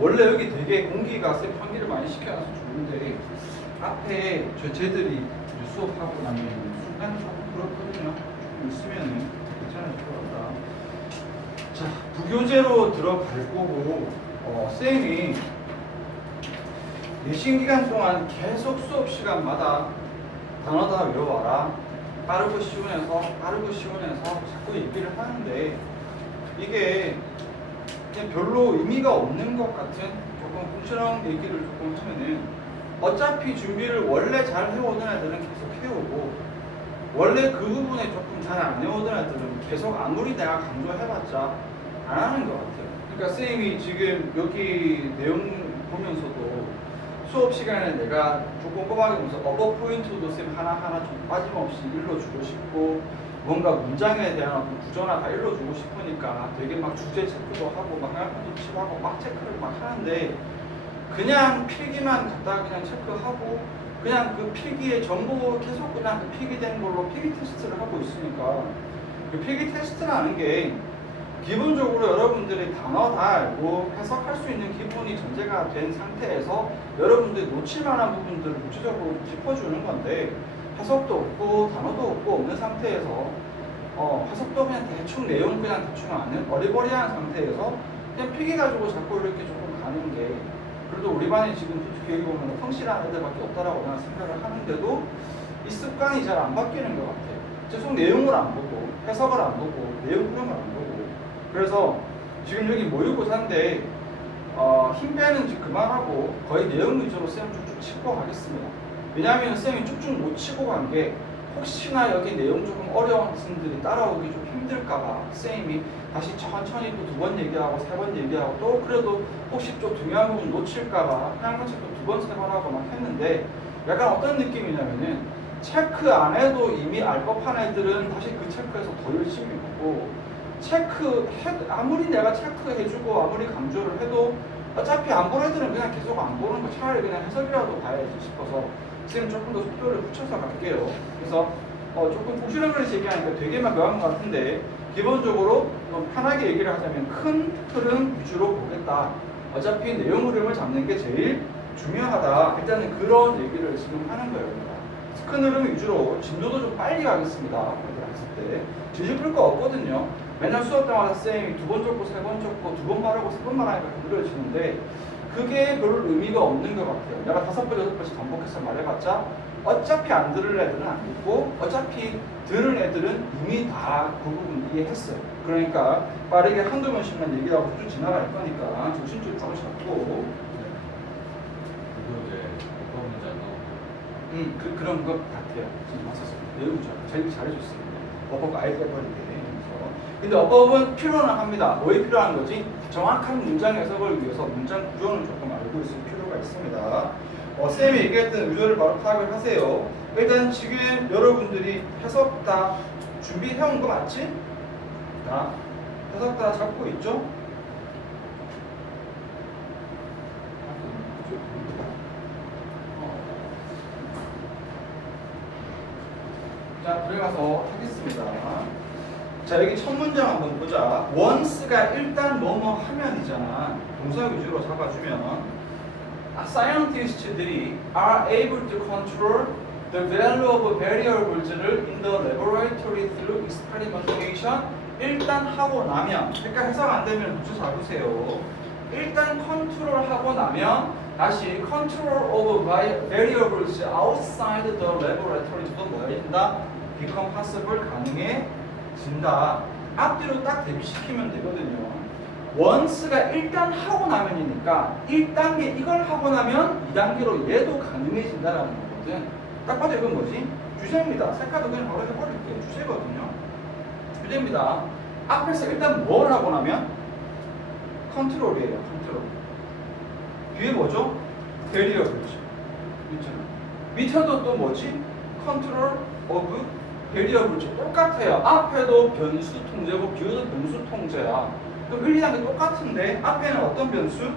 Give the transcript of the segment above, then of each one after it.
원래 여기 되게 공기가 쌤 환기를 많이 시켜놔서 좋은데 앞에 쟤들이 이제 수업하고 나면 순간 조금 그렇거든요. 좀 있으면은 괜찮을 것 같다. 자, 부교재로 들어갈 거고 쌤이 내신 기간 동안 계속 수업 시간마다 단어 다 외워와라. 빠르고 쉬운해서 자꾸 얘기를 하는데 이게 그냥 별로 의미가 없는 것 같은 조금 뭉쳐나온 얘기를 조금 하면은 어차피 준비를 원래 잘 해오던 애들은 계속 해오고 원래 그 부분에 조금 잘 안 해오던 애들은 계속 아무리 내가 강조해봤자 안 하는 것 같아요. 그러니까 쌤이 지금 여기 내용 보면서도 수업 시간에 내가 조금 꼼꼼하게 보면서 어버 포인트도 쌤 하나하나 좀 빠짐없이 일러주고 싶고 뭔가 문장에 대한 구조나 다 일러주고 싶으니까 되게 막 주제 체크도 하고 막 할것도 치고하고 막 체크를 막 하는데 그냥 필기만 갖다가 그냥 체크하고 그냥 그 필기의 정보 계속 그냥 그 필기된 걸로 필기 테스트를 하고 있으니까 그 필기 테스트라는 게 기본적으로 여러분들이 단어 다 알고 해석할 수 있는 기본이 전제가 된 상태에서 여러분들이 놓칠 만한 부분들을 구체적으로 짚어주는 건데 해석도 없고 단어도 없고 없는 상태에서 해석도 그냥 대충 내용 그냥 대충 아는 어리버리한 상태에서 그냥 필기 가지고 자꾸 이렇게 조금 가는 게 그래도 우리 반에 지금 솔직히 여기 보면 성실한 애들밖에 없다라고 나는 생각을 하는데도 이 습관이 잘 안 바뀌는 것 같아요. 계속 내용을 안 보고 해석을 안 보고 내용 흐름을 안 보고 그래서 지금 여기 모의고사인데 힘 빼는 지 그만하고 거의 내용 위주로 쌤 쭉쭉 치고 가겠습니다. 왜냐하면 쌤이 쭉쭉 못 치고 간 게 혹시나 여기 내용 조금 어려운 학생들이 따라오기 좀 힘들까봐 쌤이 다시 천천히 또 2번 얘기하고 3번 얘기하고 또 그래도 혹시 좀 중요한 부분 놓칠까봐 그냥 책도 2번 3번 하고 막 했는데 약간 어떤 느낌이냐면은 체크 안 해도 이미 알 법한 애들은 다시 그 체크해서 더 열심히 보고 아무리 내가 체크해주고 아무리 강조를 해도 어차피 안 보는 애들은 그냥 계속 안 보는 거 차라리 그냥 해석이라도 봐야지 싶어서 지금 조금 더 속도를 붙여서 갈게요. 그래서 조금 부지런하게 얘기하니까 되게 막 묘한 것 같은데 기본적으로 편하게 얘기를 하자면 큰 틀은 위주로 보겠다. 어차피 내용 흐름을 잡는 게 제일 중요하다. 일단은 그런 얘기를 지금 하는 거예요. 큰 흐름 위주로 진도도 좀 빨리 가겠습니다. 했을 때 질질 끌 거 없거든요. 맨날 수업 때마다 쌤이 2번 적고 3번 적고 2번 말하고 3번 말하니까 느려지는데 그게 별로 의미가 없는 것 같아요. 내가 5번, 6번씩 반복해서 말해봤자 어차피 안 들을 애들은 안 듣고 어차피 들을 애들은 이미 다 그 부분 이해했어요. 그러니까 빠르게 한두 번씩만 얘기하고 쭉 지나갈 거니까 정신줄 좀 잡고 그런 것 같아요. 지금 맞았습니다. 내용 제일 잘해줬습니다. 어법과 아이디어 버리게. 근데 어법은 필요는 합니다. 뭐에 필요한 거지? 정확한 문장 해석을 위해서 문장 구조는 조금 알고 있을 필요가 있습니다. 쌤이 얘기했던 의도를 바로 파악을 하세요. 일단 지금 여러분들이 해석 다 준비해온 거 맞지? 다 해석 다 잡고 있죠? 자, 들어가서 하겠습니다. 자, 여기 첫 문장 한번 보자. once가 일단 뭐뭐 하면이잖아. 동사 위주로 잡아주면 scientist들이 are able to control the value of variables를 in the laboratory through experimentation. 일단 하고 나면, 그러니까 해석 안 되면 붙여 잡으세요. 일단 컨트롤하고 나면 다시 control of variables outside the laboratory도 뭐 해진다? become possible 가능해진다. 앞뒤로 딱 대비시키면 되거든요. once가 일단 하고 나면이니까 1단계 이걸 하고 나면 2단계로 얘도 가능해진다라는 거거든. 딱 봐도 이건 뭐지? 주제입니다. 색깔도 그냥 바로 해버릴게요. 주제거든요. 주제입니다. 앞에서 일단 뭘 하고 나면 컨트롤이에요. 컨트롤. 뒤에 뭐죠? 베리어블이죠. 밑에도 또 뭐지? 컨트롤 오브 베리어블이죠. 똑같아요. 앞에도 변수 통제고 뒤에도 변수 통제야. 그럼 1, 2단계 똑같은데 앞에는 어떤 변수?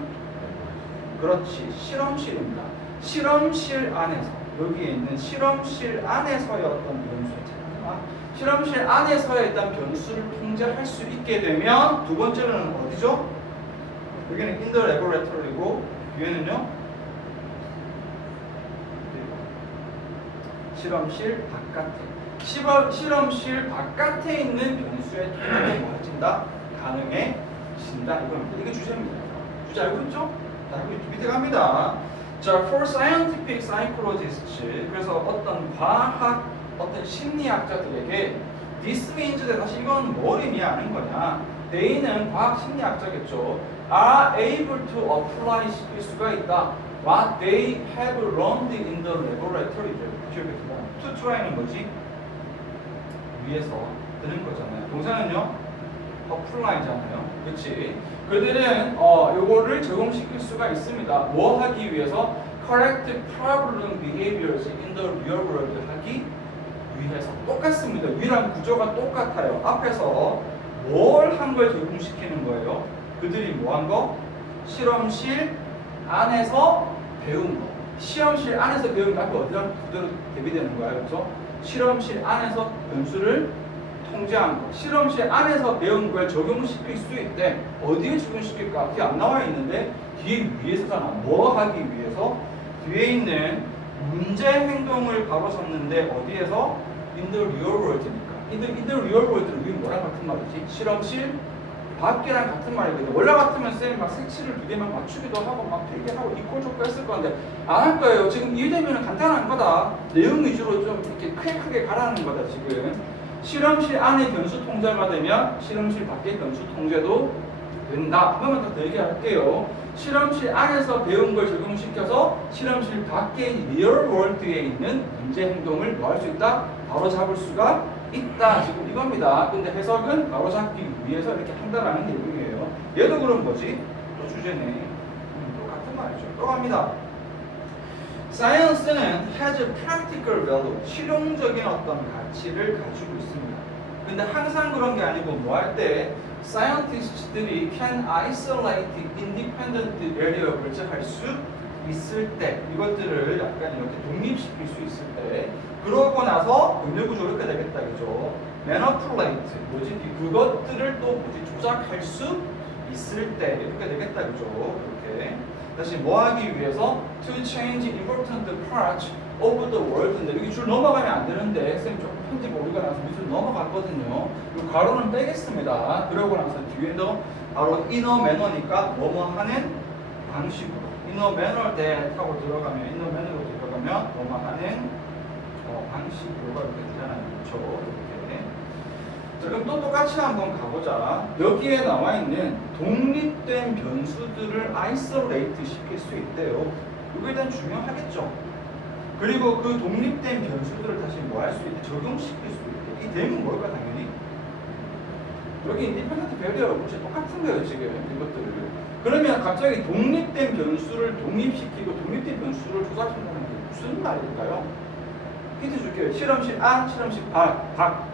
그렇지. 실험실입니다. 실험실 안에서 여기에 있는 실험실 안에서의 어떤 변수잖아. 실험실 안에서의 일단 변수를 통제할 수 있게 되면 두 번째는 어디죠? 여기는 in the laboratory고 뒤에는요 실험실 바깥에. 실험실 바깥에 있는 변수의 통합이 뭐해진다? 가능해진다. 이게 주제입니다. 주제 알고 있죠? 자, 밑에 갑니다. 자, for scientific psychologists, 그래서 어떤 과학, 어떤 심리학자들에게 this means 사실 이건 뭘 의미하는 거냐? they는 과학 심리학자겠죠. are able to apply 시킬 수가 있다. what they have learned in the laboratory. to try는 뭐지? 위에서 드는 거잖아요. 동사는요? apply잖아요. 그렇지? 그들은 요거를 적용시킬 수가 있습니다. 뭐 하기 위해서? correct problem behaviors in the real world 하기 위해서. 똑같습니다. 위랑 구조가 똑같아요. 앞에서 뭘 한 걸 적용시키는 거예요? 그들이 뭐 한 거? 실험실 안에서 배운 거. 시험실 안에서 배운 게 앞에 어디랑 그대로 대비되는 거야. 그렇죠? 실험실 안에서 변수를 통제한 거. 실험실 안에서 배운 걸 적용시킬 수 있대. 어디에 적용시킬까? 그게 안 나와 있는데 뒤에 위에서잖아. 뭐 하기 위해서? 뒤에 있는 문제 행동을 바로 잡는데 어디에서? in the real world니까. in the real world는 우리 뭐랑 같은 말이지? 실험실 밖이랑 같은 말이거든. 원래 같으면 쌤이 막 색칠을 두 개만 맞추기도 하고 막 되게 하고 이꼴 좁고 했을 건데 안 할 거예요. 지금 이해되면 간단한 거다. 내용 위주로 좀 이렇게 크게 가라는 거다 지금. 실험실 안에 변수 통제가 되면 실험실 밖의 변수 통제도 된다. 한 번만 더 얘기할게요. 실험실 안에서 배운 걸 적용시켜서 실험실 밖의 리얼 월드에 있는 문제 행동을 뭐 할 수 있다? 바로 잡을 수가 있다. 지금 이겁니다. 근데 해석은 바로 잡기 위해서 이렇게 한다라는 내용이에요. 얘도 그럼 뭐지? 또 주제네. 또 같은 말이죠. 또 갑니다. Science는 has practical value. 실용적인 어떤 가치를 가지고 있습니다. 근데 항상 그런 게 아니고 뭐 할 때 scientist들이 can isolate independent variables 할 수 있을 때 이것들을 약간 이렇게 독립시킬 수 있을 때 그러고 나서 연료구조 이렇게 되겠다 그죠? manipulate 뭐지? 그것들을 또 뭐지? 조작할 수 있을 때 이렇게 되겠다 그죠? 이렇게 다시 뭐 하기 위해서 to change important parts of the world인데 여기 줄 넘어가면 안 되는데 쌤 조금 편집 오류가 나서 밑으로 넘어갔거든요. 이 가로는 빼겠습니다. 그러고 나서 뒤에도 바로 inner manner니까 뭐뭐 하는 방식으로 inner manner that 하고 들어가면 inner manner로 들어가면 뭐뭐 하는 방식으로가 이렇게 되잖아요. 그렇죠? 이렇게. 자, 그럼 또 똑같이 한번 가보자. 여기에 나와 있는 독립된 변수들을 아이솔레이트 시킬 수 있대요. 이거 일단 중요하겠죠. 그리고 그 독립된 변수들을 다시 뭐 할 수 있대? 적용시킬 수 있대. 이 대문 뭘까 당연히? 여기 인디펜던트 베리어하고 똑같은 거예요 지금 이것들을. 그러면 갑자기 독립된 변수를 독립시키고 독립된 변수를 조작한다는 게 무슨 말일까요? 힌트 줄게요. 실험실 안, 실험실 밖.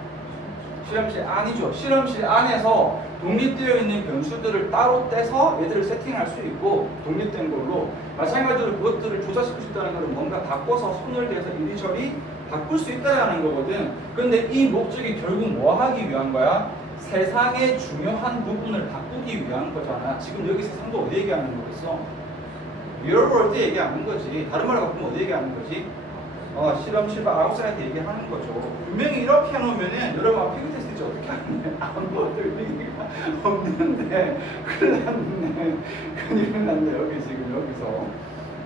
실험실 안이죠. 실험실 안에서 독립되어 있는 변수들을 따로 떼서 얘들을 세팅할 수 있고 독립된 걸로 마찬가지로 그것들을 조작시킬 수 있다는 것은 뭔가 바꿔서 손을 대서 이리저리 바꿀 수 있다는 거거든. 근데 이 목적이 결국 뭐 하기 위한 거야? 세상의 중요한 부분을 바꾸기 위한 거잖아. 지금 여기 세상도 어디 얘기하는 거겠어? 리얼 월드 얘기하는 거지. 다른 말로 바꾸면 어디 얘기하는 거지? 실험실 아웃사이드 얘기하는 거죠. 분명히 이렇게 해놓으면은 여러분 피규 테스트 어떻게 하는데 아무것도 의미가 없는데 큰일 났네. 큰일 났네 여기 지금 여기서.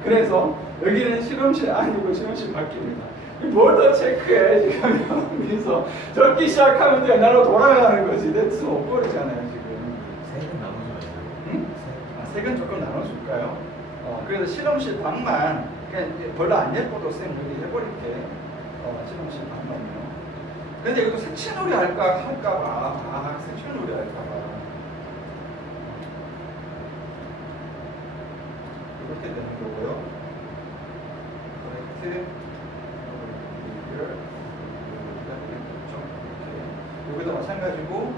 그래서 여기는 실험실 아니고 실험실 밖입니다. 뭘 더 체크해 지금 여기서 적기 시작하면 돼. 나로 돌아가는 거지. 넷스 옷걸이잖아요 지금. 색은 나눠줘야죠. 응? 색은 조금 나눠줄까요? 그래서 실험실 방만 그냥 별로 안 예뻐도 쌤 여기 해버릴게. 실험실 방만요. 근데 이것도 색칠놀이 할까봐. 색칠놀이 할까봐. 이렇게 되는 거고요. 그렉트 여기도 마찬가지고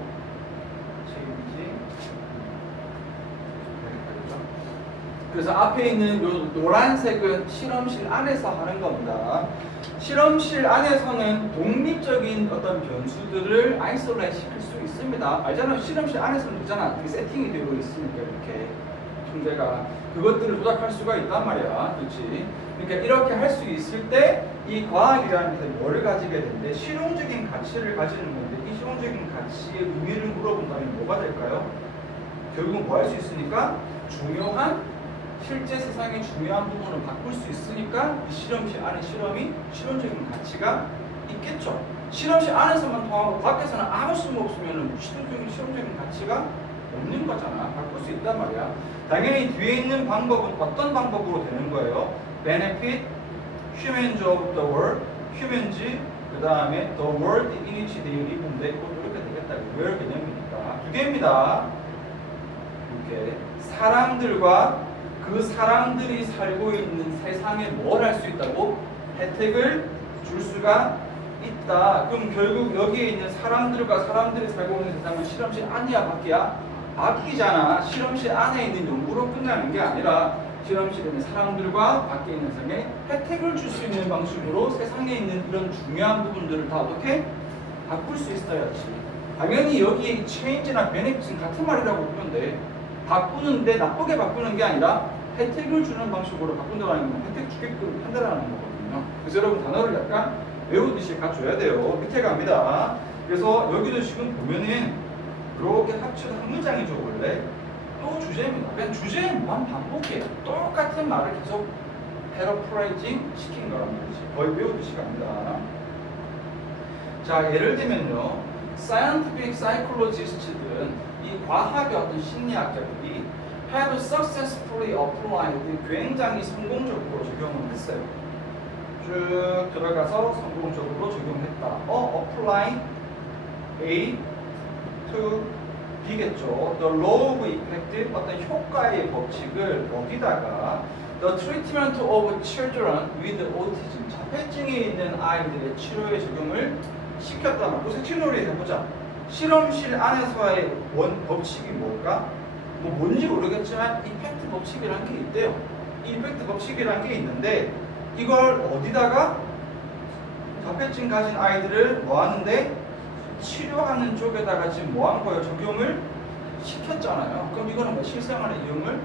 체인지. 그래서 앞에 있는 요 노란색은 실험실 안에서 하는 겁니다. 실험실 안에서는 독립적인 어떤 변수들을 아이솔레이트 시킬 수 있습니다. 알잖아요. 실험실 안에서는 되잖아. 세팅이 되고 있으니까 이렇게. 통제가 그것들을 조작할 수가 있단 말이야. 그렇지? 그러니까 이렇게 할 수 있을 때 이 과학이라는 게 뭐를 가지게 되는데 실용적인 가치를 가지는 건데 이 실용적인 가치의 의미를 물어본다면 뭐가 될까요? 결국은 뭐 할 수 있으니까 중요한 실제 세상의 중요한 부분을 바꿀 수 있으니까 이 실험실 안에 실험이 실용적인 가치가 있겠죠. 실험실 안에서만 통하고 밖에서는 아무 쓸모 없으면 실용적인 가치가 없는 거잖아. 바꿀 수 있단 말이야. 당연히 뒤에 있는 방법은 어떤 방법으로 되는 거예요? benefit, human of the world, human지, 그 다음에 the world in which they live인데 이것도 이렇게 되겠다. where 개념이니까 두 개입니다. 이렇게 사람들과 그 사람들이 살고 있는 세상에 뭘 할 수 있다고? 혜택을 줄 수가 있다. 그럼 결국 여기에 있는 사람들과 사람들이 살고 있는 세상은 실험실 안이야 밖이야? 밖이잖아. 실험실 안에 있는 연구로 끝나는 게 아니라 실험실에 있는 사람들과 밖에 있는 세상에 혜택을 줄 수 있는 방식으로 세상에 있는 이런 중요한 부분들을 다 어떻게 바꿀 수 있어야지. 당연히 여기에 change나 benefit은 같은 말이라고 보면 돼. 바꾸는데 나쁘게 바꾸는 게 아니라 혜택을 주는 방식으로 바꾼다는 건 혜택 주게끔 한다라는 거거든요. 그래서 여러분 단어를 약간 외우듯이 가줘야 돼요. 밑에 갑니다. 그래서 여기도 지금 보면은 이렇게 합쳐서 한 문장이죠 원래. 또 주제입니다. 그냥 주제만 반복해요. 똑같은 말을 계속 패러프라이징 시킨 거란 말이지. 거의 외우듯이 갑니다. 자 예를 들면요. scientific psychologist들은 이 과학의 어떤 심리학자들이 have successfully applied 굉장히 성공적으로 적용을 했어요. 쭉 들어가서 성공적으로 적용했다. apply A to B겠죠. The law of effect, 어떤 효과의 법칙을 여기다가 the treatment of children with autism, 자폐증이 있는 아이들의 치료에 적용을 시켰다. 그래서 실험을 해보자. 실험실 안에서의 법칙이 뭘까? 뭐 뭔지 모르겠지만 이펙트 법칙이라는 게 있대요. 이 이펙트 법칙이라는 게 있는데 이걸 어디다가 자폐증 가진 아이들을 뭐 하는데 치료하는 쪽에다가 지금 뭐 한 거예요? 적용을 시켰잖아요. 그럼 이거는 뭐 실생활에 이용을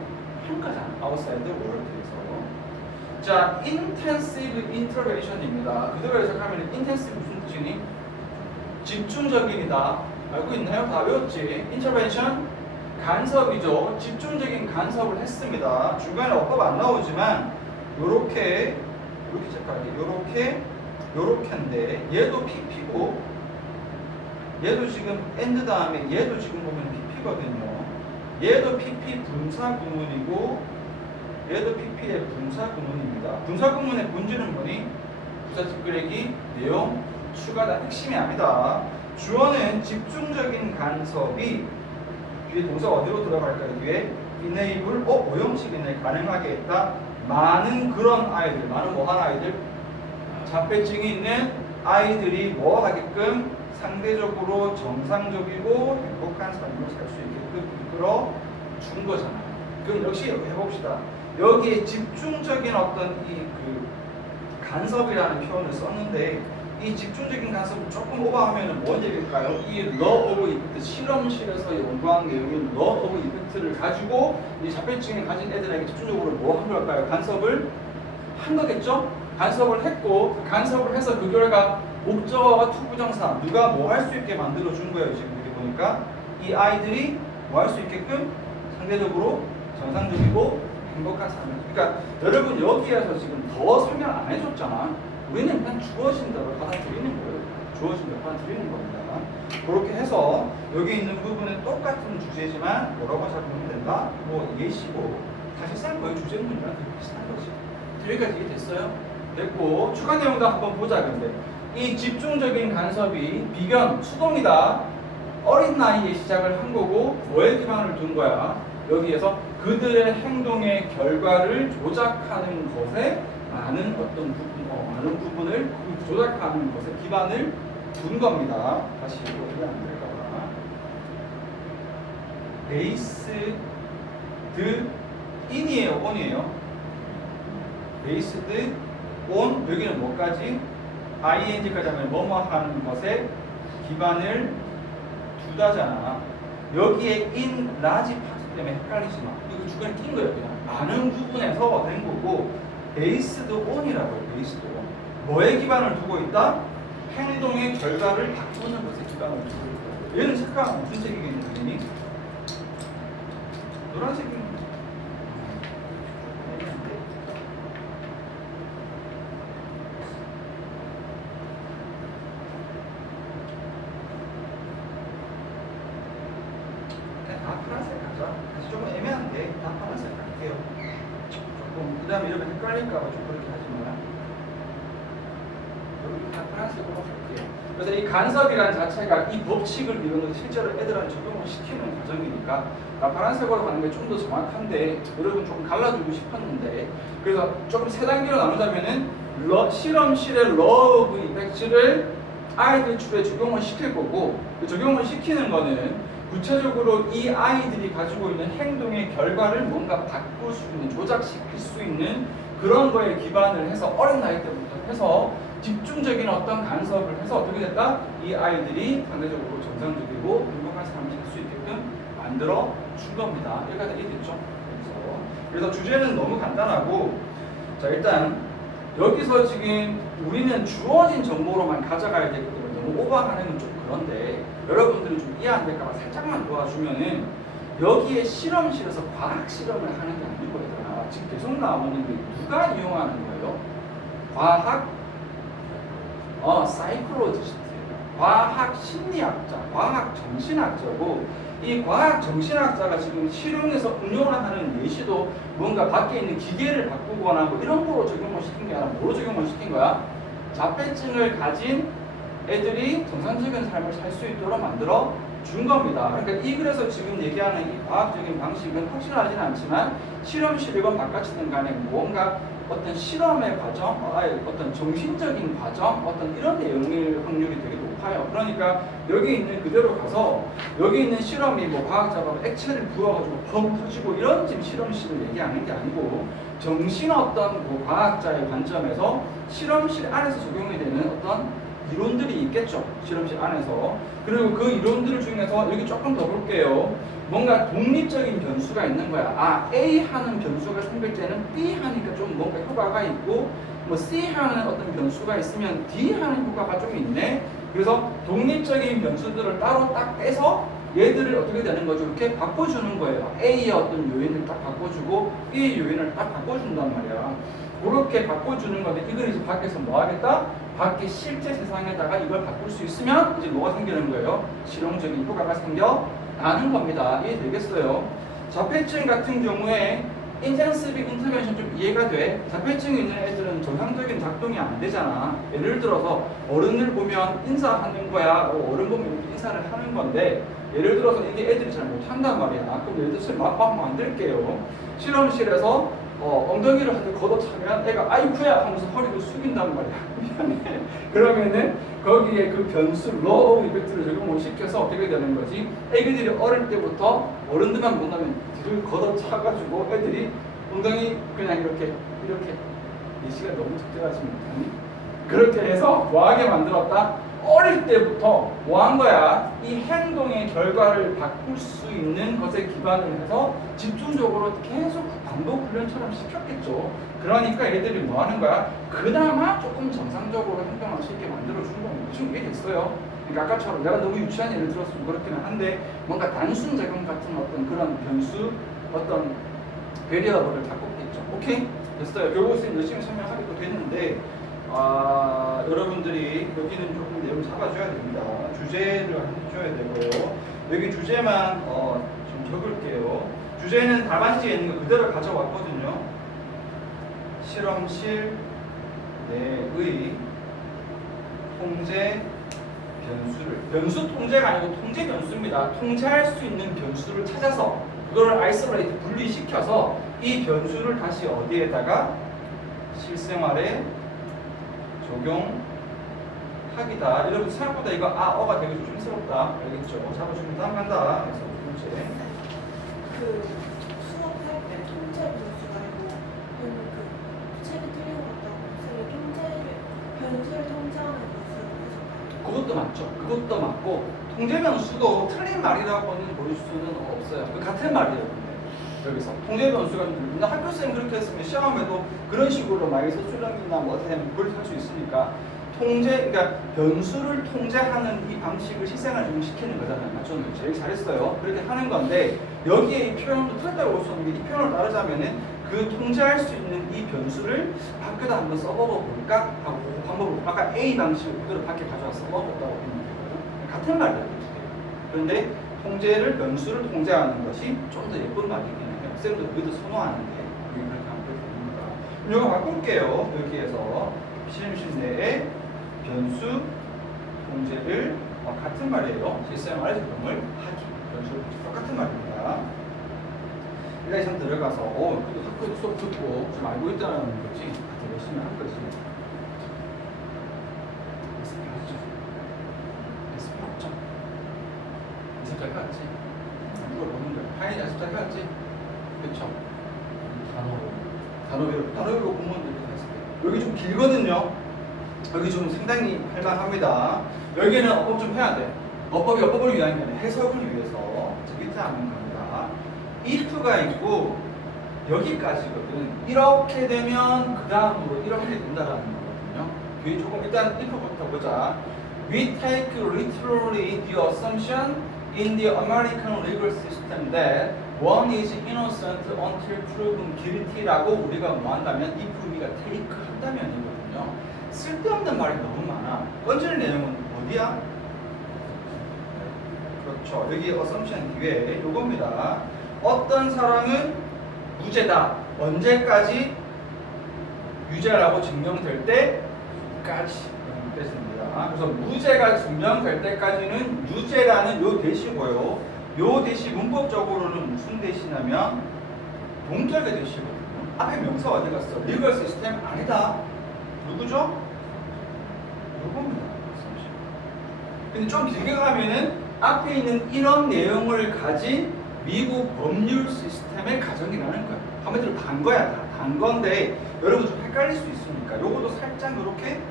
한 거잖아. outside the world에서. 자, intensive intervention입니다. 그대로 해석하면 intensive 무슨 뜻이니? 집중적인이다. 알고 있나요? 다 외웠지? intervention 간섭이죠. 집중적인 간섭을 했습니다. 중간에 어법 안 나오지만 요렇게 체크하기. 요렇게인데 얘도 PP고 얘도 지금 end 다음에 얘도 지금 보면 PP거든요. 얘도 PP 분사 구문이고 얘도 PP의 분사 구문입니다. 분사 구문의 본질은 뭐니? 부사 뒷글레기 내용 추가다. 핵심이 아니다. 주어는 집중적인 간섭이 뒤에 동사 어디로 들어갈까요? 뒤에 enable, 오형식이네. 가능하게 했다. 많은 그런 아이들, 많은 뭐한 아이들? 자폐증이 있는 아이들이 뭐 하게끔 상대적으로 정상적이고 행복한 삶을 살 수 있게끔 이끌어 준 거잖아요. 그럼 역시 해봅시다. 여기에 집중적인 어떤 그 간섭이라는 표현을 썼는데 이 집중적인 간섭을 조금 오버하면 뭔 얘기일까요? 이 law of effect, 실험실에서 연구한 내용인 law of effect를 가지고 이 자폐증을 가진 애들에게 집중적으로 뭐 한 걸까요? 간섭을 한 거겠죠? 간섭을 했고 그 간섭을 해서 그 결과 목적어와 투부정사 누가 뭐 할 수 있게 만들어 준 거예요. 지금 여기 보니까 이 아이들이 뭐 할 수 있게끔 상대적으로 정상적이고 행복한 삶을. 그러니까 여러분 여기에서 지금 더 설명 안 해줬잖아. 우리는 그냥 주어진 대로 받아들이는 거예요. 주어진 대로 받아들이는 겁니다. 그렇게 해서 여기 있는 부분은 똑같은 주제지만 뭐라고 잡으면 된다? 뭐 예시고 사실상 거의 주제문이랑 비슷한 거지. 여기까지 이해됐어요? 됐고 추가 내용도 한번 보자. 근데 이 집중적인 간섭이 비견, 수동이다. 어린 나이에 시작을 한 거고 뭐에 기반을 둔 거야? 여기에서 그들의 행동의 결과를 조작하는 것에 많은 어떤 많은 부분을 조작하는 것에 기반을 둔 겁니다. 다시 이거 어떻게 안 될까봐. based in이에요, on이에요? based on 여기는 뭐까지? ing까지 하면 뭐뭐 하는 것에 기반을 두다잖아. 여기에 in large part 때문에 헷갈리지 마. 이거 주변에 낀 거예요. 그냥 많은 부분에서 된 거고 베이스드 온이라고 해요. 베이스드 온. 뭐에 기반을 두고 있다? 행동의 결과를 바꾸는 것에 기반을 두고 있다. 얘는 색깔 무슨 색이겠니 선생님이? 노란색이 조금 애매한데 다 파란색 할게요. 조금 그 다음에 이러면 헷갈릴까봐 좀 그렇게 하지만 여기 다 파란색으로 할게요. 그래서 이 간섭이라는 자체가 이 법칙을 이루는 실제로 애들한테 적용을 시키는 과정이니까 파란색으로 가는 게 좀 더 정확한데 여러분 조금 갈라주고 싶었는데 그래서 조금 세 단계로 나누자면은 실험실의 러브 이펙트를 아이들 축에 적용을 시킬 거고 그 적용을 시키는 거는 구체적으로 이 아이들이 가지고 있는 행동의 결과를 뭔가 바꿀 수 있는, 조작시킬 수 있는 그런 거에 기반을 해서 어린 나이 때부터 해서 집중적인 어떤 간섭을 해서 어떻게 됐다? 이 아이들이 상대적으로 정상적이고 행복한 삶을 살 수 있게끔 만들어 준 겁니다. 여기까지 이해됐죠? 그래서 주제는 너무 간단하고 자 일단 여기서 지금 우리는 주어진 정보로만 가져가야 되기 때문에 너무 오버하는 건 좀 그런데 여러분들이 좀 이해 안 될까봐 살짝만 도와주면은 여기에 실험실에서 과학 실험을 하는 게 아니고 얘들아 지금 계속 나오는 게 누가 이용하는 거예요? 과학 사이콜로지스트 과학 심리학자 과학 정신학자고 이 과학 정신학자가 지금 실용에서 응용을 하는 예시도 뭔가 밖에 있는 기계를 바꾸거나 뭐 이런 거로 적용을 시킨 게 아니라 뭐로 적용을 시킨 거야? 자폐증을 가진 애들이 정상적인 삶을 살 수 있도록 만들어 준 겁니다. 그러니까 이 글에서 지금 얘기하는 이 과학적인 방식은 확실하지는 않지만 실험실이건 바깥이든 간에 뭔가 어떤 실험의 과정, 어떤 정신적인 과정, 어떤 이런 내용일 확률이 되게 높아요. 그러니까 여기 있는 그대로 가서 여기 있는 실험이 뭐 과학자가 액체를 부어가지고 펑 터지고 이런 지금 실험실을 얘기하는 게 아니고 정신 어떤 뭐 과학자의 관점에서 실험실 안에서 적용이 되는 어떤 이론들이 있겠죠. 실험실 안에서. 그리고 그 이론들 중에서 여기 조금 더 볼게요. 뭔가 독립적인 변수가 있는 거야. A 하는 변수가 생길 때는 B 하니까 좀 뭔가 효과가 있고 뭐 C 하는 어떤 변수가 있으면 D 하는 효과가 좀 있네. 그래서 독립적인 변수들을 따로 딱 빼서 얘들을 어떻게 되는 거죠? 이렇게 바꿔주는 거예요. A의 어떤 요인을 딱 바꿔주고 B의 요인을 딱 바꿔준단 말이야. 그렇게 바꿔주는 건데 이걸 이제 밖에서 뭐 하겠다? 밖에 실제 세상에다가 이걸 바꿀 수 있으면 이제 뭐가 생기는 거예요? 실용적인 효과가 생겨나는 겁니다. 이해되겠어요? 자폐증 같은 경우에 인텐시브 인터벤션 좀 이해가 돼? 자폐증이 있는 애들은 정상적인 작동이 안 되잖아. 예를 들어서 어른을 보면 인사하는 거야. 어른 보면 인사를 하는 건데 예를 들어서 이게 애들이 잘 못한단 말이야. 그럼 예를 들어서 맛밥 만들게요. 실험실에서 엉덩이를 한 대 걷어차면 애가 아이쿠야 하면서 허리를 숙인단 말이야. 미안해. 그러면은 거기에 그 변수 러브 이펙트를 적용을 시켜서 어떻게 되는 거지? 애기들이 어릴 때부터 어른들만 본다면 뒤를 걷어차가지고 애들이 엉덩이 그냥 이렇게 예시가 너무 적절하지 못하니? 그렇게 해서 뭐하게 만들었다? 어릴 때부터 뭐 한 거야? 이 행동의 결과를 바꿀 수 있는 것에 기반을 해서 집중적으로 계속 반복 훈련처럼 시켰겠죠. 그러니까 얘들이 뭐 하는 거야? 그나마 조금 정상적으로 행동할 수 있게 만들어준 겁니다. 지금 이해됐어요? 그러니까 아까처럼 내가 너무 유치한 예를 들었으면 그렇기는 한데 뭔가 단순 작용 같은 어떤 그런 변수, 어떤 베리어블을 바꿨겠죠. 오케이? 됐어요. 요것은 열심히 설명하기도 됐는데 여러분들이 여기는 조금 내용 잡아줘야 됩니다. 주제를 해줘야 되고요. 여기 주제만 좀 적을게요. 주제는 답안지에 있는 거 그대로 가져왔거든요. 실험실 내의 통제 변수를 변수 통제가 아니고 통제 변수입니다. 통제할 수 있는 변수를 찾아서 그걸 아이솔레이트 분리시켜서 이 변수를 다시 어디에다가 실생활에 적용하기다. 여러분 생각보다 이거 어가 되게 조심스럽다. 알겠죠? 잡아주면 다음 간다. 그래서 두 번째. 그 수업할 때 통제 변수가 아니고 그 책이 틀린 것 같다고 변수를 통제하는 변수를 그것도 맞죠. 그것도 맞고 통제 변수도 틀린 말이라고는 볼 수는 없어요. 그 같은 말이에요. 근데. 여기서 통제 변수가 좀 들립니다. 학교쌤 그렇게 했으면 시험에도 그런 식으로 만약에 서술형이나 뭐 어떻게 되면 그걸 할 수 있으니까 그러니까 변수를 통제하는 이 방식을 실생활 적용시키는 거잖아요. 맞죠? 제일 잘했어요. 그렇게 하는 건데 여기에 이 표현도 틀렸다고 볼 수 없는 게 이 표현을 따르자면은 그 통제할 수 있는 이 변수를 밖에다 한번 써먹어 볼까 하고 그 방법을 아까 A 방식을 그대로 밖에 가져와서 써먹었다고 보면 되거든요. 같은 말이에요. 그런데 통제를 변수를 통제하는 것이 좀 더 예쁜 말이긴 해요. 쌤도 여기도 선호하는데 그렇게 하면 됩니다. 이거 바꿀게요. 여기에서 시험실 내에 변수 통제를 같은 말이에요. 실생활 적용을 하기. 변수 똑같은 말입니다. 일단 참 들어가서 그래도 학교도 수업 듣고 좀 알고 있다는 거지. 열심히 한 거지. 연습해왔죠. 연습해왔죠. 연습 잘 해왔지. 이걸 보는 거야. 하인이 연습 잘 해왔지. 그렇죠. 단어별로 공부는 이렇게 했을 때 여기 좀 길거든요. 여기 좀 상당히 할만합니다. 여기는 어법 좀 해야 돼. 어법을 위한 게 아니라 해석을 위해서. 밑에 한번 갑니다. if가 있고 여기까지거든. 이렇게 되면 그 다음으로 이렇게 된다라는 거거든요. 뒤에 조금 일단 if부터 보자. We take literally the assumption in the American legal system that one is innocent until proven guilty라고 우리가 뭐 한다면 if 우리가 take 한다면이거든요. 쓸데없는 말이 너무 많아. 건질 내용은 어디야? 그렇죠. 여기 assumption 뒤에 요겁니다. 어떤 사람은 무죄다. 언제까지? 유죄라고 증명될 때까지 됐습니다. 그래서 무죄가 증명될 때까지는 유죄라는 요 대시고요. 요 대시 문법적으로는 무슨 대시냐면 동격의 대시거든요. 앞에 명사 어디 갔어? 리걸 시스템 아니다. 누구죠? 요겁니다. 근데 좀 길게 가면은 앞에 있는 이런 내용을 가진 미국 법률 시스템의 가정이라는 거야. 한마디로 단 거야. 단 건데 여러분 좀 헷갈릴 수 있으니까 요것도 살짝 이렇게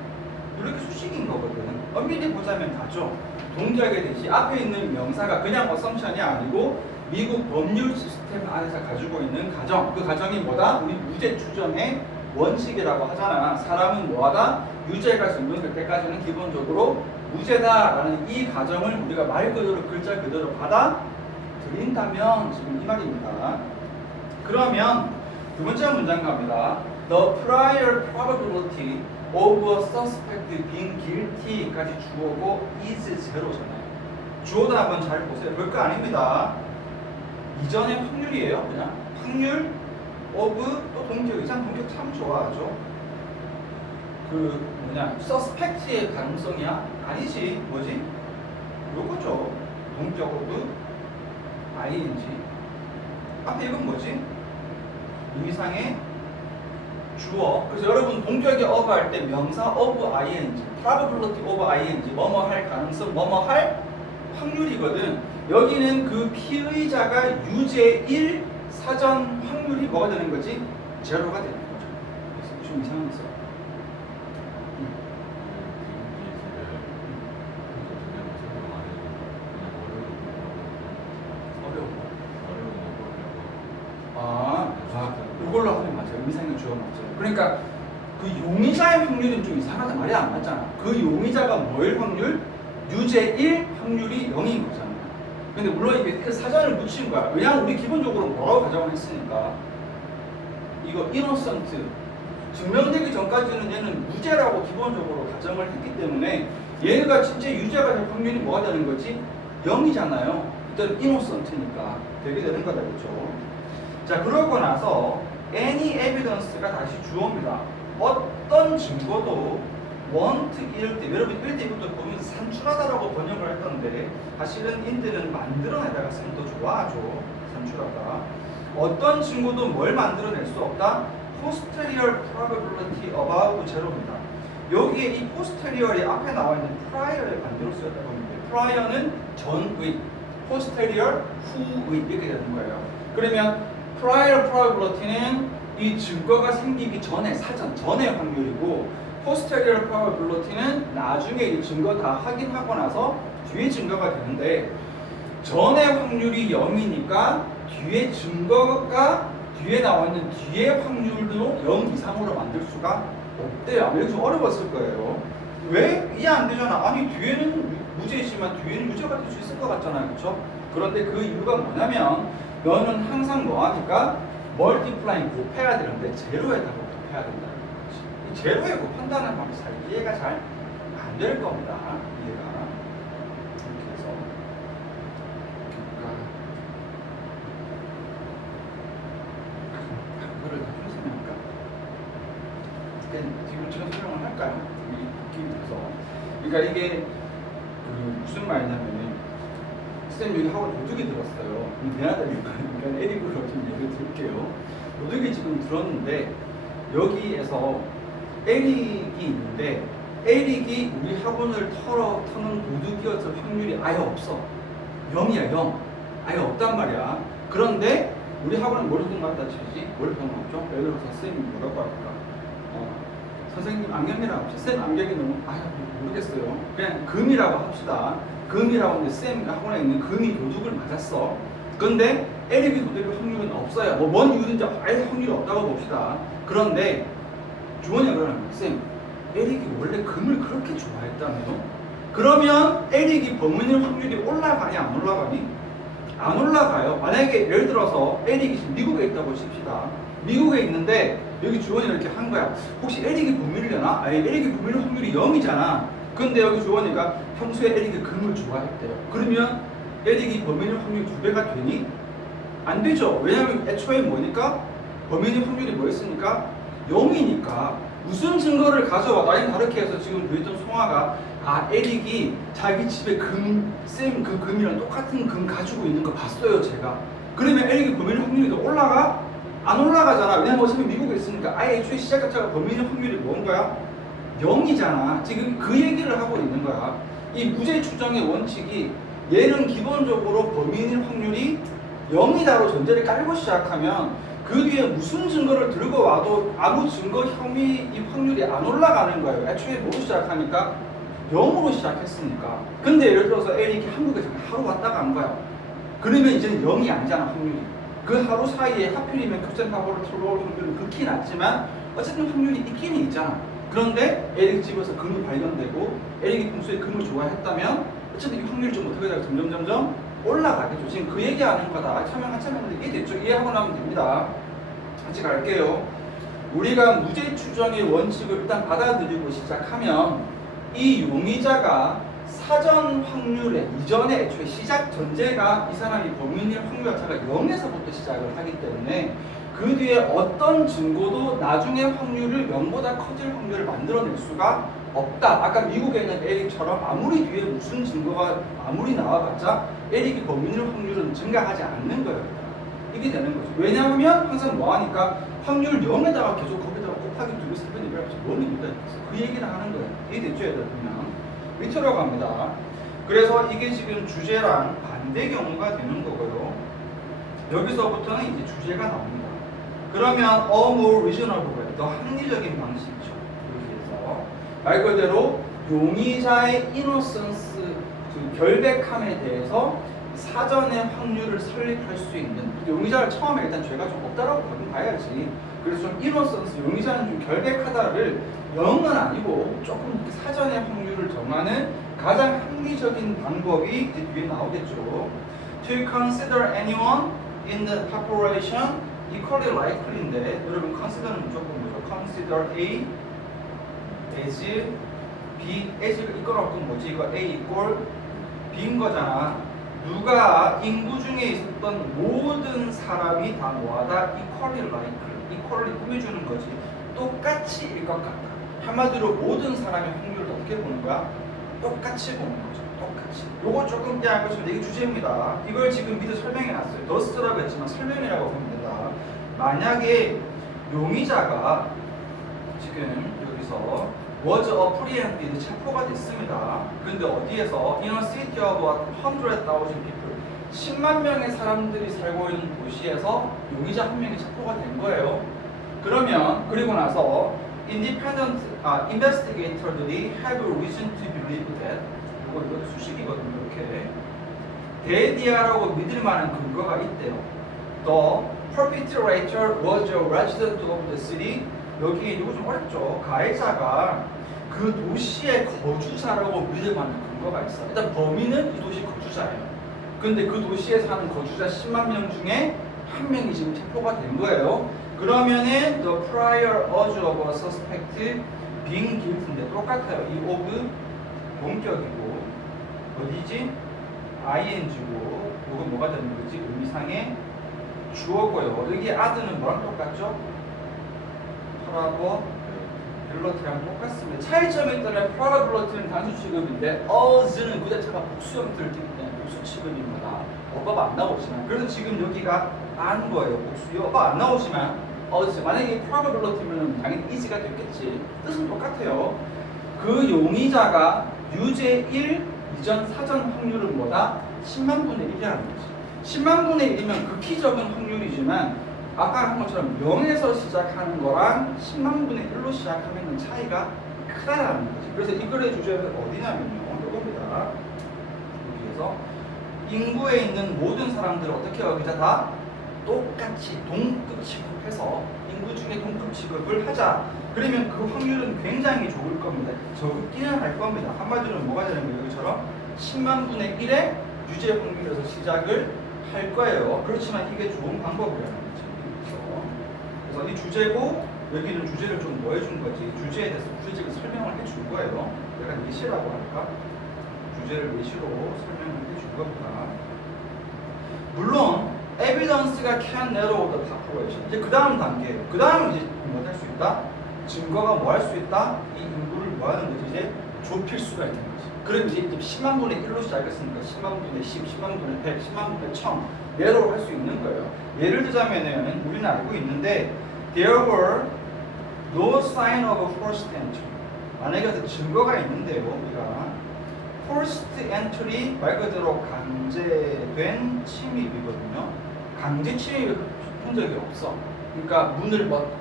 수식인 거거든. 엄밀히 보자면 다죠. 동작의 대시 앞에 있는 명사가 그냥 어썸션이 아니고 미국 법률 시스템 안에서 가지고 있는 가정. 그 가정이 뭐다? 우리 무죄 추정의 원칙이라고 하잖아. 사람은 뭐하다? 유죄가 증명될 때까지는 기본적으로 무죄다라는 이 가정을 우리가 말 그대로 글자 그대로 받아들인다면 지금 이 말입니다. 그러면 두 번째 문장 갑니다. The prior probability of a suspect being guilty까지 주어고 is zero잖아요. 주어도 한번 잘 보세요. 별거 아닙니다. 이전의 확률이에요. 그냥 확률 of 또 동격. 이상 동격 참 좋아하죠. suspect의 가능성이야? 아니지. 뭐지? 요거죠. 동격 of ing. 앞에 이건 뭐지? 의미상의 주어. 그래서 여러분 동격의 of 할 때 명사 of ing, probability of ing, 뭐뭐 할 가능성, 뭐뭐 할 확률이거든. 여기는 그 피의자가 유죄일 사전 확률이 뭐가 되는 거지? 제로가 되는 거죠. 그래서 좀 이상한 게 있어요. 이걸로 하면 맞아요. 의미상의 주어 맞아요. 그러니까 그 용의자의 확률은 좀 이상하다. 말이 안 맞잖아. 그 용의자가 뭐일 확률? 유죄일 확률이 0인 거잖아요. 근데 물론 이게 그 사전을 붙인 거야. 왜냐하면 우리 기본적으로 뭐라고 가정을 했으니까 이거 innocent 증명되기 전까지는 얘는 무죄라고 기본적으로 가정을 했기 때문에 얘가 진짜 유죄가 될 확률이 뭐가 되는 거지? 0이잖아요. 일단 innocent니까 되게 되는 거다. 그렇죠? 자, 그러고 나서 any evidence가 다시 주어입니다. 어떤 증거도 want 일 때, 여러분 1대부터 보면 산출하다라고 번역을 했던데 사실은 인들은 만들어내다가 쓰면 더 좋아하죠. 산출하다. 어떤 증거도 뭘 만들어낼 수 없다? posterior probability about zero입니다. 여기에 이 posteriour이 앞에 나와 있는 prior의 반대로 쓰였다고 합니다. prior는 전의, posterior 후의 이렇게 되는 거예요. 그러면 prior probability는 이 증거가 생기기 전에 사전 전의 확률이고 posterior probability는 나중에 이 증거 다 확인하고 나서 뒤에 증거가 되는데 전의 확률이 0이니까 뒤에 증거가 뒤에 나와 있는 뒤에 확률도 0 이상으로 만들 수가 없대요. 아마 여기 좀 어려웠을 거예요. 왜? 이해 안 되잖아. 아니 뒤에는 무죄이지만 뒤에는 유죄가 될 수 있을 것 같잖아요. 그렇죠? 그런데 그 이유가 뭐냐면 너는 항상 뭐하니까 멀티플라잉 곱해야 되는데 제로에다가 곱해야 된다는 거지. 이 제로에 곱한다는 말이 잘 이해가 잘 안 될 겁니다. 이해가. 이렇게 해서 그거를 다 설명할까? 지금 설명을 할까요? 이 느낌에서. 그러니까 이게 무슨 말이냐면은 선생님 여기 학원 도둑이 들었어요. 미안하다니까. 그러니까 에릭으로 좀 예를 들게요. 도둑이 지금 들었는데 여기에서 에릭이 있는데 에릭이 우리 학원을 터는 도둑이었을 확률이 아예 없어. 0이야 0. 아예 없단 말이야. 그런데 우리 학원은 뭘 도둑 같다 치지? 뭘 도둑 없죠? 예를 들어서 선생님이 뭐라고 할까? 선생님 안경이라고 합시다. 쌤 안경이 너무 모르겠어요. 그냥 금이라고 합시다. 금이라고 하는데 쌤 학원에 있는 금이 도둑을 맞았어. 그런데 에릭이 도둑일 확률은 없어요. 뭔 이유든지 아예 확률이 없다고 봅시다. 그런데 주원이가 그러는 거야. 쌤, 에릭이 원래 금을 그렇게 좋아했다며요? 그러면 에릭이 범인일 확률이 올라가니 안 올라가니? 안 올라가요. 만약에 예를 들어서 에릭이 지금 미국에 있다고 칩시다. 미국에 있는데 여기 주원이가 이렇게 한 거야. 혹시 에릭이 범인이려나? 아니 에릭이 범인일 확률이 0이잖아. 근데 여기 주원이가 평소에 에릭이 금을 좋아했대요. 그러면 에릭이 범인일 확률이 2배가 되니? 안 되죠. 왜냐면 애초에 뭐니까? 범인일 확률이 뭐였으니까? 0이니까. 무슨 증거를 가져와? 나이 다르게 해서 지금 보였던 송아가 에릭이 자기 집에 쌤 그 금이랑 똑같은 금 가지고 있는 거 봤어요, 제가. 그러면 에릭이 범인일 확률이 더 올라가? 안 올라가잖아. 왜냐면 어차피 미국에 있으니까 아예 애초에 시작 자체가 범인일 확률이 뭔 거야? 0이잖아. 지금 그 얘기를 하고 있는 거야. 이 무죄 추정의 원칙이 얘는 기본적으로 범인일 확률이 0이다로 전제를 깔고 시작하면 그 뒤에 무슨 증거를 들고 와도 아무 증거 혐의 이 확률이 안 올라가는 거예요. 애초에 뭐로 시작하니까 0으로 시작했으니까. 근데 예를 들어서 에릭이 한국에 잠깐 하루 왔다 간 거야. 그러면 이제는 0이 아니잖아, 확률이. 그 하루 사이에 하필이면 급생사고를 틀어올 확률은 극히 낮지만 어쨌든 확률이 있긴 있잖아. 그런데 에릭 집에서 금이 발견되고 에릭이 평소에 금을 좋아했다면 어쨌든 이 확률이 좀 어떻게 되고 점점 올라가겠죠. 지금 그 얘기하는 거다. 차명한데 이해됐죠? 이해하고 나면 됩니다. 같이 갈게요. 우리가 무죄 추정의 원칙을 일단 받아들이고 시작하면 이 용의자가 사전 확률에 이전에 애초에 시작 전제가 이 사람이 범인일 확률 자체가 0에서부터 시작을 하기 때문에 그 뒤에 어떤 증거도 나중에 확률을 0보다 커질 확률을 만들어낼 수가 없다. 아까 미국에 있는 에릭처럼 아무리 뒤에 무슨 증거가 아무리 나와봤자 에릭이 범인일 확률은 증가하지 않는 거예요. 이게 되는 거죠. 왜냐하면 항상 뭐하니까 확률 0에다가 계속 거기다가 곱하기 2배, 3배, 4배 뭔 의미가 있겠어. 그 얘기를 하는 거예요. 이해됐죠? 얘들 그냥 밑으로 갑니다. 그래서 이게 지금 주제랑 반대 경우가 되는 거고요. 여기서부터는 이제 주제가 나옵니다. 그러면 a more reasonable way, 더 합리적인 방식이죠. 여기에서 말 그대로 용의자의 innocence, 그 결백함에 대해서 사전의 확률을 설립할 수 있는, 용의자를 처음에 일단 죄가 좀 없다라고 봐야지. 그래서 좀 innocence, 용의자는 좀 결백하다를 0은 아니고 조금 사전의 확률을 정하는 가장 합리적인 방법이 이제 뒤에 나오겠죠. To consider anyone in the population equally likely인데, 여러분 consider는 무조건 뭐죠? Consider A as B, as가 이거랑 뭐지? 이거 A equal B인 거잖아. 누가 인구 중에 있었던 모든 사람이 다 뭐하다? equally likely, equally 꾸며주는 거지. 똑같이일 것 같다. 한마디로 모든 사람의 확률을 어떻게 보는 거야? 똑같이 보는 거죠. 똑같이. 요거 조금 깨알 것이면 이게 주제입니다. 이걸 지금 밑에 설명해 놨어요. 더스라고 했지만 설명이라고 보면 된다. 만약에 용의자가 지금 여기서 was apprehended, 체포가 됐습니다. 근데 어디에서? In a city of 100,000 people, 10만 명의 사람들이 살고 있는 도시에서 용의자 한 명이 체포가 된 거예요. 그러면 그리고 나서 independent investigator들이 have reason to believe that, 이거 수식이거든요. 이렇게 대디아라고 믿을 만한 근거가 있대요. The perpetrator was a resident of the city. 여기 이거 좀 어렵죠. 가해자가 그 도시의 거주자라고 믿을만한 근거가 있어. 일단 범인은 이 도시 거주자예요. 근데 그 도시에 사는 거주자 10만 명 중에 한 명이 지금 체포가 된 거예요. 그러면은 the prior urge of a suspect being guilty인데 똑같아요. 이 of 본격이고 어디지? ing고 이건 뭐가 되는 거지? 의미상의 주어고요. 여기 아드는 뭐랑 똑같죠? 프라버 블러트랑 똑같습니다. 차이점에 따라 프라버 블러트는 단수 취급인데 어즈는 그 자체가 복수 형태를 띠기 때문에 복수 취급입니다. 어바가 안 나오지만 그래서 지금 여기가 안 거예요. 복수 어바 안 나오지만 어즈 만약에 프라버 블러트면 당연히 이즈가 됐겠지. 뜻은 똑같아요. 그 용의자가 유죄 1 이전 사전 확률은 뭐다? 10만 분의 1이라는 거지. 10만 분의 1이면 극히 적은 확률이지만 아까 한 것처럼 0에서 시작하는 거랑 10만 분의 1로 시작하면 차이가 크다라는 거지. 그래서 이 글의 주제는 어디냐면요. 이겁니다. 여기에서 인구에 있는 모든 사람들을 어떻게 여기자 다 똑같이 동급 취급해서 인구 중에 동급 취급을 하자. 그러면 그 확률은 굉장히 좋을 겁니다. 적기는 할 겁니다. 한마디로 뭐가 되는 거예요? 여기처럼 10만 분의 1의 유죄 확률에서 시작을 할 거예요. 그렇지만 이게 좋은 방법이라는 거죠. 그래서 이 주제고 여기는 주제를 좀 뭐 해준 거지? 주제에 대해서 주제를 설명을 해줄 거예요. 약간 예시라고 할까? 주제를 예시로 설명을 해줄 겁니다. 물론 evidence가 can narrow the population. 이제 그 다음 단계예요. 그 다음은 이제 뭐 할 수 있다? 증거가 뭐 할 수 있다? 이 인구를 뭐 하는 거지? 이제 좁힐 수가 있는 거지. 그럼 이제 10만 분의 1로 시작했으니까 10만 분의 10, 10만 분의 100, 10만 분의 1000 narrow 할 수 있는 거예요. 예를 들자면은 우리는 알고 있는데 there were no sign of forced entry. 만약에 증거가 있는데요. 우리가 forced entry 말 그대로 강제된 침입이거든요. 강제 침입을 한 적이 없어. 그러니까 문을 뭐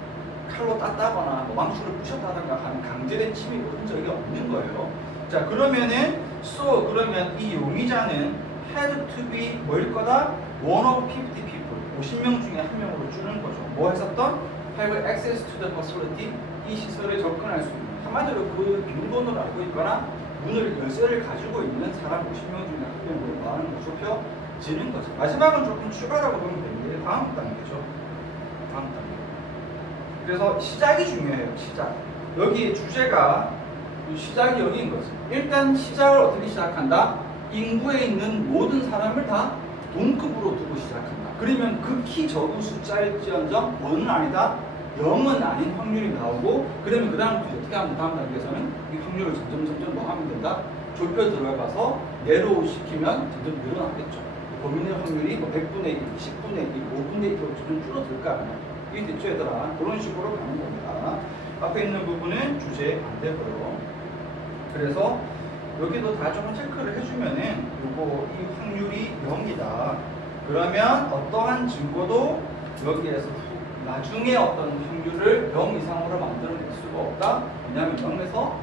칼로 땄다거나 뭐 망치로 부셨다든가 하는 강제된 침입을 한 적이 없는 거예요. 자 그러면은 그러면 이 용의자는 had to be 뭐일 거다? one of 50 people 50명 중에 한 명으로 주는 거죠. 뭐 했었던? have access to the facility 이 시설에 접근할 수 있는 한마디로 그 비밀번호를 알고 있거나 문을 열쇠를 가지고 있는 사람 50명 중에 한 명으로 말하는 거 좁혀지는 거죠. 마지막은 조금 추가라고 보면 되는데 다음 단계죠. 다음 단계. 그래서 시작이 중요해요. 시작. 여기 주제가 시작이 여기인 거죠. 일단 시작을 어떻게 시작한다? 인구에 있는 모든 사람을 다 동급으로 두고 시작한다. 그러면 극히 적은 숫자일지언정 5는 아니다, 0은 아닌 확률이 나오고 그러면 그 다음부터 어떻게 하면 다음 단계에서는 이 확률을 점점 뭐 하면 된다? 좁혀 들어가서 내로 시키면 점점 늘어나겠죠. 범인의 확률이 뭐 100분의 1, 10분의 1, 5분의 1로 점점 줄어들 거 아니야. 이게 됐죠 얘들아? 그런 식으로 가는 겁니다. 앞에 있는 부분은 주제 안 되고요. 그래서 여기도 다 조금 체크를 해주면은 요거 이 확률이 0이다. 그러면 어떠한 증거도 여기에서 나중에 어떤 확률을 0 이상으로 만들어낼 수가 없다. 왜냐하면 0에서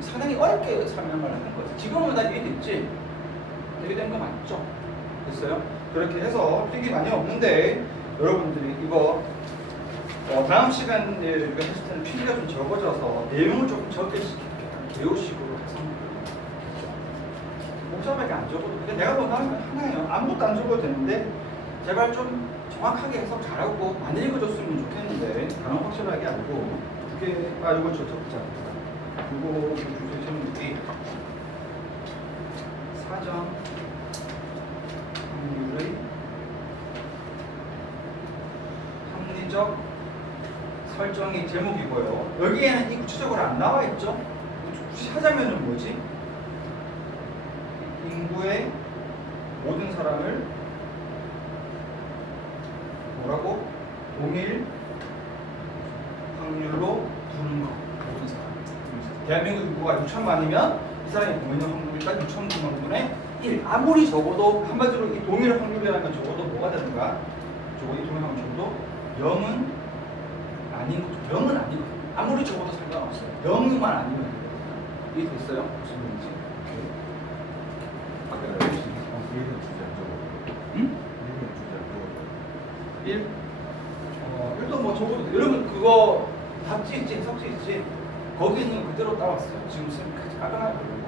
상당히 어렵게 설명을 하는 거지. 지금은 다 이해됐지? 이해된 거 맞죠? 됐어요? 그렇게 해서 필기 많이 없는데 여러분들이 이거 다음 시간에 우리가 했을 때는 필기가 좀 적어져서 내용을 조금 적게 시키게 개요식으로 해서 복잡하게 안 적어도 근데 내가 뭐 나오면 하나예요. 아무것도 안 적어도 되는데 제발 좀 정확하게 해석 잘하고 많이 읽어줬으면 좋겠는데 단어 확실하게 알고 이게 이거 저 적자 이거 주제 제목이 사전 확률의 합리적 설정이 제목이고요. 여기에는 이 구체적으로 안 나와 있죠? 굳이 하자면은 뭐지? 인구의 모든 사람을 뭐라고? 동일 확률로 두는 거. 모든 사람. 대한민국 인구가 6천만이면 이 사람이 범인의 확률이니까 6천만 분의 1. 아무리 적어도 한마디로 이 동일 확률이라면 적어도 뭐가 되는가? 적어도 이 동일 확률 적어도 0은 아닌 거죠. 0은 아니거든요. 아무리 적어도 상관없어요. 0만 아니면 되거든요. 이게 됐어요? 무슨 말인지? 아까 우리는 주제 안 적어도. 응? 우리는 주제 안 적어도. 1. 1도 뭐 적어도 돼. 여러분 그거 답지 있지? 해석지 있지? 거기 있는 거 그대로 따왔어요. 지금 쌤 깔끔하게 부르고.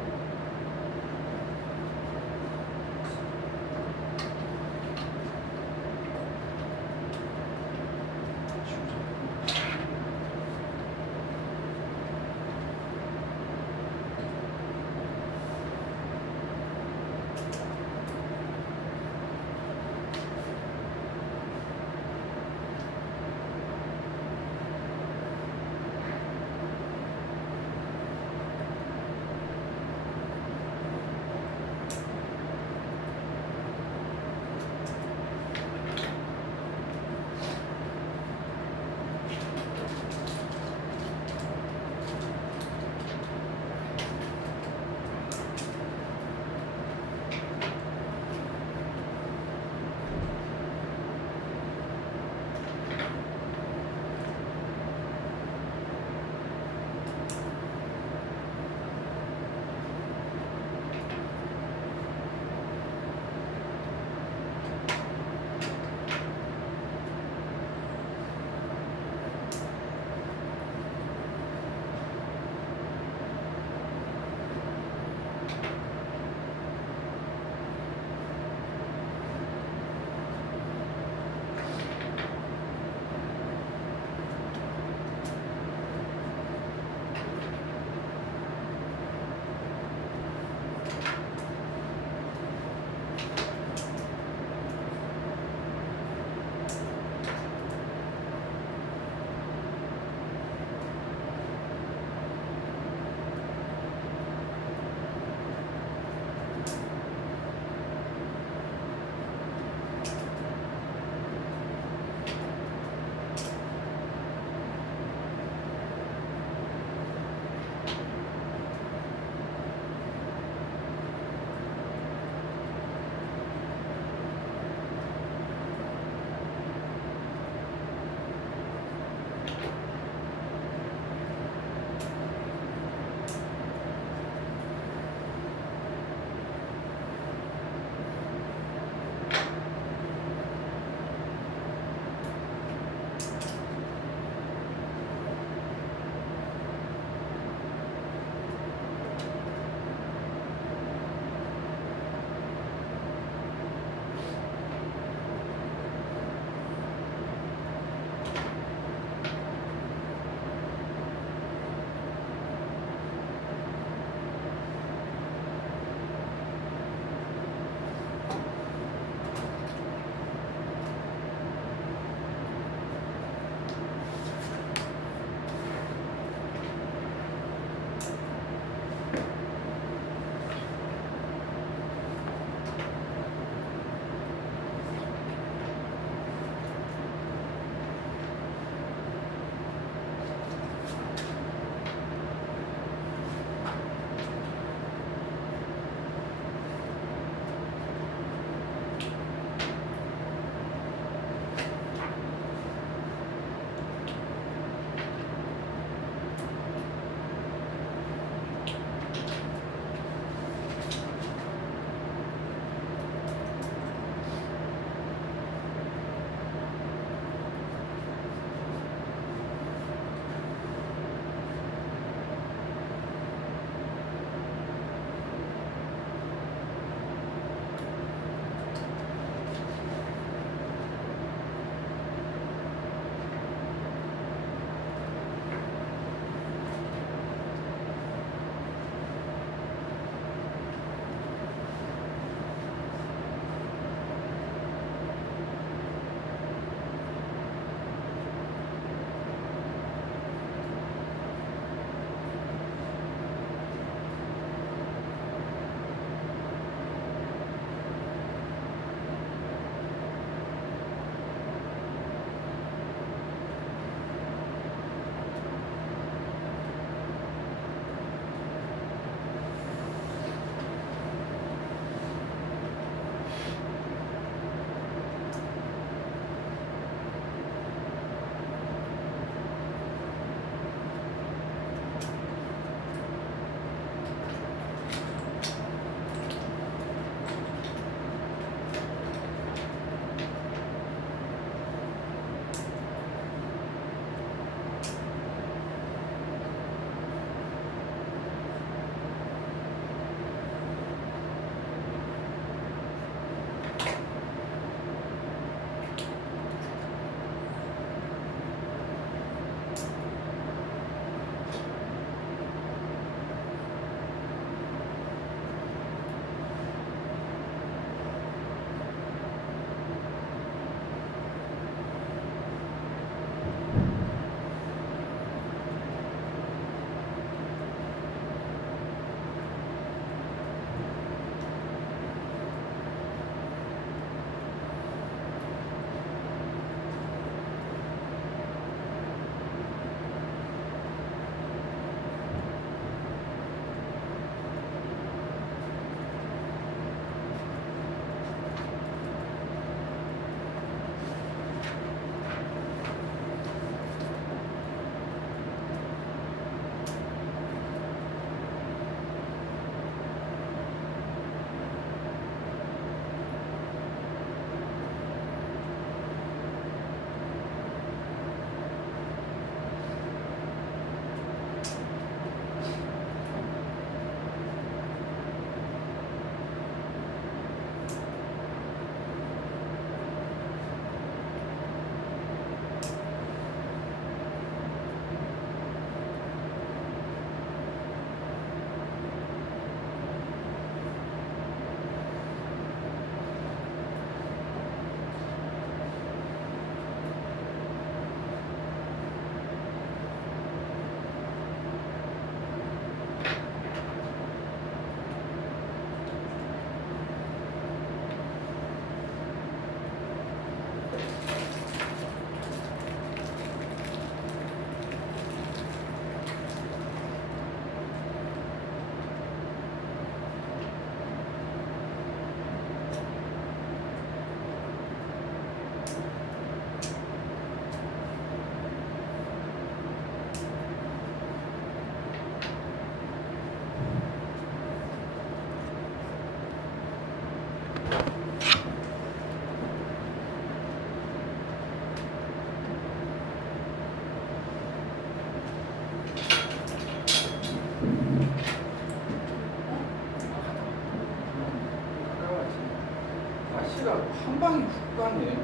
한 방에 훅 가네.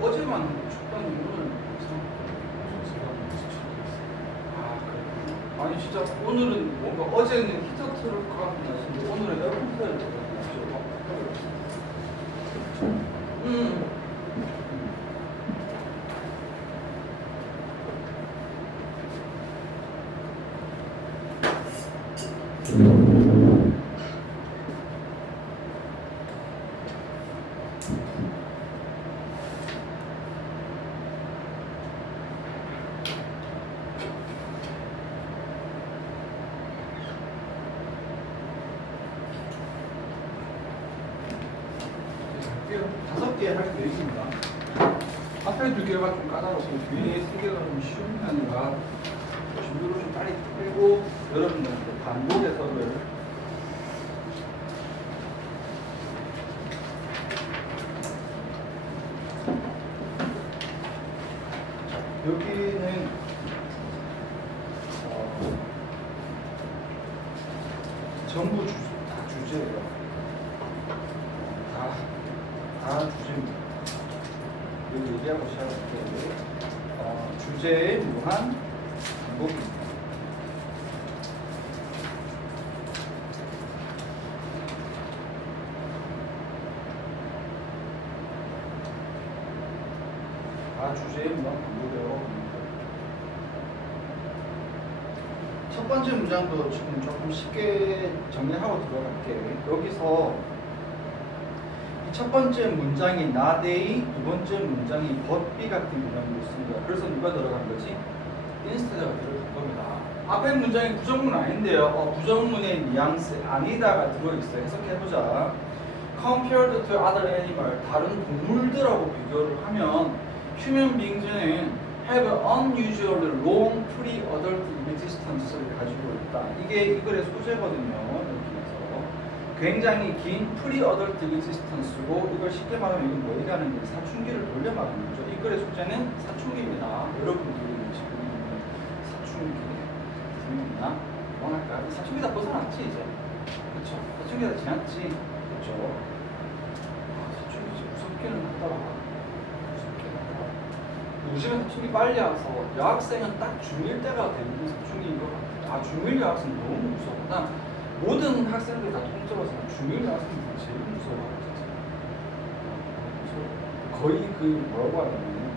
어제만 훅 가네. 오늘 아 그래. 아니 진짜 오늘은 뭔가 어제는 히터 틀을 것 같은 날씨인데 오늘은 에어컨 틀어야 될 것 같은 날씨고. 다섯 개 할 계획입니다. 앞에 두 개가 좀 까다로워서 뒤에 세 개가 좀 쉬운 편이라 준비를 좀 빨리 풀고 여러분들한테 반복 해석을 여기는 전부 다 주제예요. 다 주제입니다. 여기 얘기하고 시작할게요. 주제의 무한 반복입니다. 다 주제의 무한 반복이에요. 첫 번째 문장도 지금 조금 쉽게 정리하고 들어갈게요. 여기서 첫 번째 문장이 not A, 두 번째 문장이 but B 같은 문장이 있습니다. 그래서 누가 들어간 거지? instead가 들어간 겁니다. 앞에 문장이 부정문 아닌데요. 부정문의 뉘앙스 아니다가 들어있어요. 해석해보자. Compared to other animal, 다른 동물들하고 비교를 하면 human beings는 have unusually long pre-adult existence를 가지고 있다. 이게 이 글의 소재거든요. 굉장히 긴 pre-adult existence고 이걸 쉽게 말하면 이건 뭐 얘기하는 게 사춘기를 돌려 말하는 거죠. 이 글의 숙제는 사춘기입니다. 여러분들이 지금 있는 사춘기 재밌나? 뭐랄까? 사춘기 다 벗어났지 이제. 그렇죠? 사춘기 다 지났지. 그렇죠? 사춘기 진짜 무섭기는 하더라. 무섭게 하더라. 요즘에 사춘기 빨리 와서 여학생은 딱 중1 때가 되는 사춘기인 것 같아. 중1 여학생 너무 무서워. 난 모든 학생들 다 통틀어서 중1 여학생이 제일 무서워. 진짜. 거의 그 뭐라고 하냐면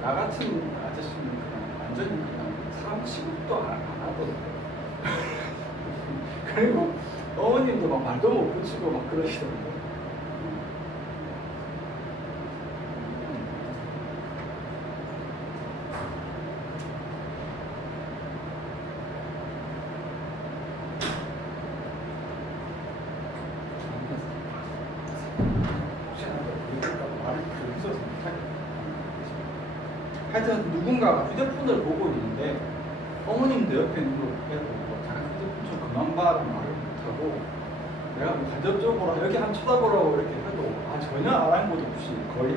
나 같은 아저씨는 그냥 완전히 그냥 사람 취급도 안 하거든요. 그리고 어머님도 막 말도 못 붙이고 막 그러시더라고요. 하여튼 누군가가 휴대폰을 보고 있는데 어머님도 옆에 있는 걸 보고 잠깐 휴대폰 좀 그만 봐라고 말을 못하고 내가 뭐 간접적으로 여기 한번 쳐다보라고 이렇게 해도 전혀 아랑곳 없이 거의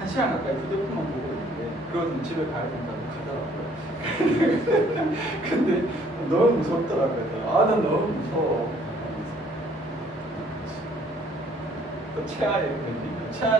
한 시간 가까이 휴대폰만 보고 있는데 그것은 집에 가야 된다고 하더라고요. 근데 너무 무섭더라고요. 난 너무 무서워. 또 채아의 편지. 채아는